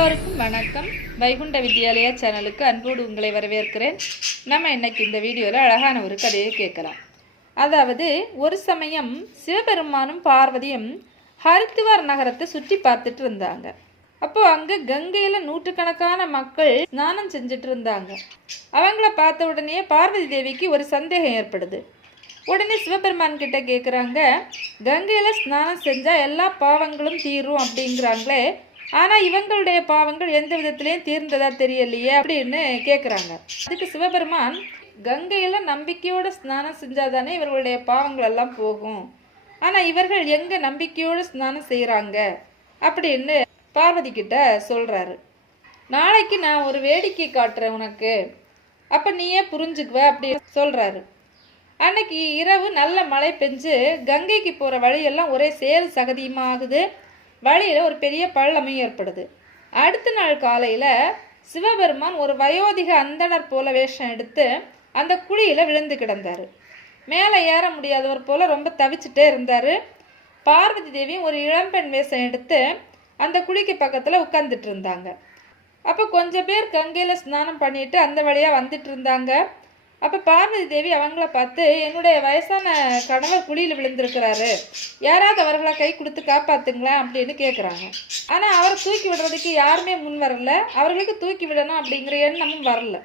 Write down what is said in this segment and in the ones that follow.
எல்லோருக்கும் வணக்கம். வைகுண்ட வித்யாலயா சேனலுக்கு அன்போடு உங்களை வரவேற்கிறேன். நம்ம இன்னைக்கு இந்த வீடியோவில் அழகான ஒரு கதையை கேட்கலாம். அதாவது ஒரு சமயம் சிவபெருமானும் பார்வதியும் ஹரித்துவார் நகரத்தை சுற்றி பார்த்துட்டு இருந்தாங்க. அப்போ அங்கே கங்கையில் நூற்றுக்கணக்கான மக்கள் ஸ்நானம் செஞ்சுட்டு இருந்தாங்க. அவங்கள பார்த்த உடனே பார்வதி தேவிக்கு ஒரு சந்தேகம் ஏற்படுது. உடனே சிவபெருமான் கிட்ட கேட்குறாங்க கங்கையில் ஸ்நானம் செஞ்சால் எல்லா பாவங்களும் தீரும் அப்படிங்கிறாங்களே ஆனால் இவங்களுடைய பாவங்கள் எந்த விதத்துலேயும் தீர்ந்ததாக தெரியலையே அப்படின்னு கேட்குறாங்க அதுக்கு சிவபெருமான் கங்கையில் நம்பிக்கையோடு ஸ்நானம் செஞ்சால் தானே இவர்களுடைய பாவங்கள் எல்லாம் போகும். ஆனால் இவர்கள் எங்கே நம்பிக்கையோடு ஸ்நானம் செய்கிறாங்க அப்படின்னு பார்வதி கிட்ட சொல்கிறாரு நாளைக்கு நான் ஒரு வேடிக்கை காட்டுறேன் உனக்கு. அப்போ நீயே புரிஞ்சுக்குவ அப்படி சொல்கிறாரு அன்னைக்கு இரவு நல்ல மழை பெஞ்சு கங்கைக்கு போகிற வழியெல்லாம் ஒரே சேல் சகதியுமாகுது. வழியில் ஒரு பெரிய பள்ளமும் ஏற்படுது. அடுத்த நாள் காலையில் சிவபெருமான் ஒரு வயோதிக அந்தணர் போல வேஷம் எடுத்து அந்த குழியில் விழுந்து கிடந்தார். மேலே ஏற முடியாதவர் போல ரொம்ப தவிச்சிட்டே இருந்தார். பார்வதி தேவியும் ஒரு இளம்பெண் வேஷம் எடுத்து அந்த குழிக்கு பக்கத்தில் உட்காந்துட்டு இருந்தாங்க. அப்போ கொஞ்சம் பேர் கங்கையில் ஸ்நானம் பண்ணிட்டு அந்த வழியாக வந்துட்டு இருந்தாங்க. அப்போ பார்வதி தேவி அவங்கள பார்த்து என்னுடைய வயசான கணவர் குழியில் விழுந்திருக்கிறாரு. யாராவது அவர்களை கை கொடுத்து காப்பாத்துங்களேன் அப்படின்னு கேட்குறாங்க ஆனால் அவரை தூக்கி விடுறதுக்கு யாருமே முன் வரல. அவர்களுக்கு தூக்கி விடணும் அப்படிங்கிற எண்ணமும் வரல.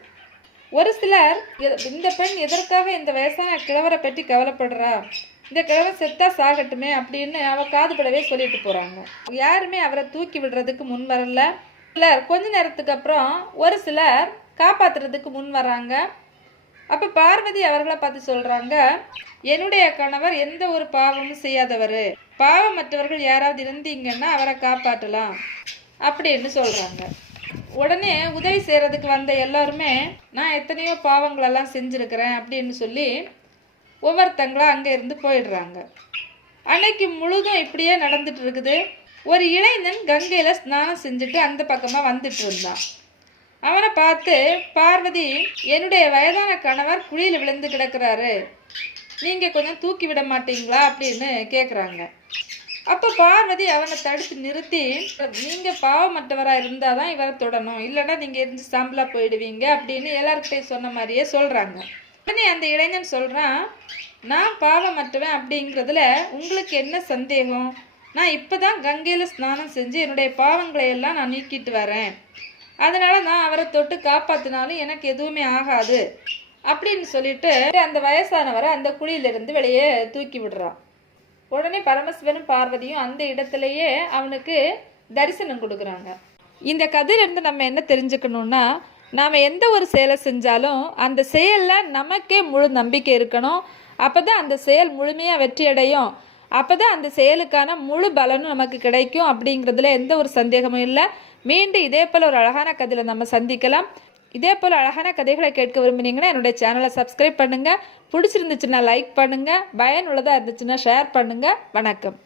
ஒரு சிலர் எ- இந்த பெண் எதற்காக இந்த வயசான கிழவரை பற்றி கவலைப்படுறா? இந்த கிழவன் செத்தா சாகட்டுமே அப்படின்னு அவள் காதுபடவே சொல்லிட்டு போகிறாங்க யாருமே அவரை தூக்கி விடுறதுக்கு முன் வரல. சிலர் கொஞ்ச நேரத்துக்கு அப்புறம் ஒரு சிலர் காப்பாற்றுறதுக்கு முன் வராங்க. அப்போ பார்வதி அவர்களை பார்த்து சொல்கிறாங்க என்னுடைய கணவர் எந்த ஒரு பாவமும் செய்யாதவர். பாவமற்றவர்கள் யாராவது இருந்தீங்கன்னா அவரை காப்பாற்றலாம். அப்படின்னு சொல்கிறாங்க உடனே உதவி செய்கிறதுக்கு வந்த எல்லாருமே நான் எத்தனையோ பாவங்களெல்லாம் செஞ்சுருக்கிறேன் அப்படின்னு சொல்லி ஒவ்வொருத்தங்களா அங்கே இருந்து போயிடுறாங்க. அன்னைக்கு முழுதும் இப்படியே நடந்துட்டு இருக்குது. ஒரு இளைஞன் கங்கையில் ஸ்நானம் செஞ்சுட்டு அந்த பக்கமாக வந்துட்டு இருந்தான். அவனை பார்த்து பார்வதி என்னுடைய வயதான கணவர் குழியில் விழுந்து கிடக்குறாரு. நீங்கள் கொஞ்சம் தூக்கி விட மாட்டீங்களா? அப்படின்னு கேட்குறாங்க அப்போ பார்வதி அவனை தடுத்து நிறுத்தி நீங்கள் நீங்க இருந்தால் தான் இவரை தொடணும். இல்லைன்னா நீங்கள் இருந்து சாம்பிளாக போயிடுவீங்க அப்படின்னு எல்லாருக்கிட்டையும் சொன்ன மாதிரியே சொல்கிறாங்க உடனே அந்த இளைஞன் சொல்கிறான் நான் பாவமற்றவன் அப்படிங்கிறதுல உங்களுக்கு என்ன சந்தேகம்? நான் இப்போ தான் கங்கையில் ஸ்நானம் செஞ்சு என்னுடைய பாவங்களை எல்லாம் நான் நீக்கிட்டு வரேன். அதனால நான் அவரை தொட்டு காப்பாத்தினாலும் எனக்கு எதுவுமே ஆகாது அப்படின்னு சொல்லிட்டு அந்த வயசானவரை அந்த குழியிலிருந்து வெளியே தூக்கி விடுறான். உடனே பரமசிவனும் பார்வதியும் அந்த இடத்துலயே அவனுக்கு தரிசனம் கொடுக்குறாங்க. இந்த கதையிலேருந்து நம்ம என்ன தெரிஞ்சுக்கணும்னா நாம் எந்த ஒரு செயலை செஞ்சாலும் அந்த செயலில் நமக்கே முழு நம்பிக்கை இருக்கணும். அப்போ தான் அந்த செயல் முழுமையாக வெற்றி அடையும் அப்போ தான் அந்த செயலுக்கான முழு பலனும் நமக்கு கிடைக்கும் அப்படிங்கிறதுல எந்த ஒரு சந்தேகமும் இல்லை. மீண்டும் இதே போல் ஒரு அழகான கதையில் நம்ம சந்திக்கலாம். இதே போல் அழகான கதைகளை கேட்க விரும்புனீங்கன்னா என்னுடைய சேனலை சப்ஸ்கிரைப் பண்ணுங்கள் பிடிச்சிருந்துச்சுன்னா லைக் பண்ணுங்கள் பயனுள்ளதாக இருந்துச்சுன்னா ஷேர் பண்ணுங்கள் வணக்கம்.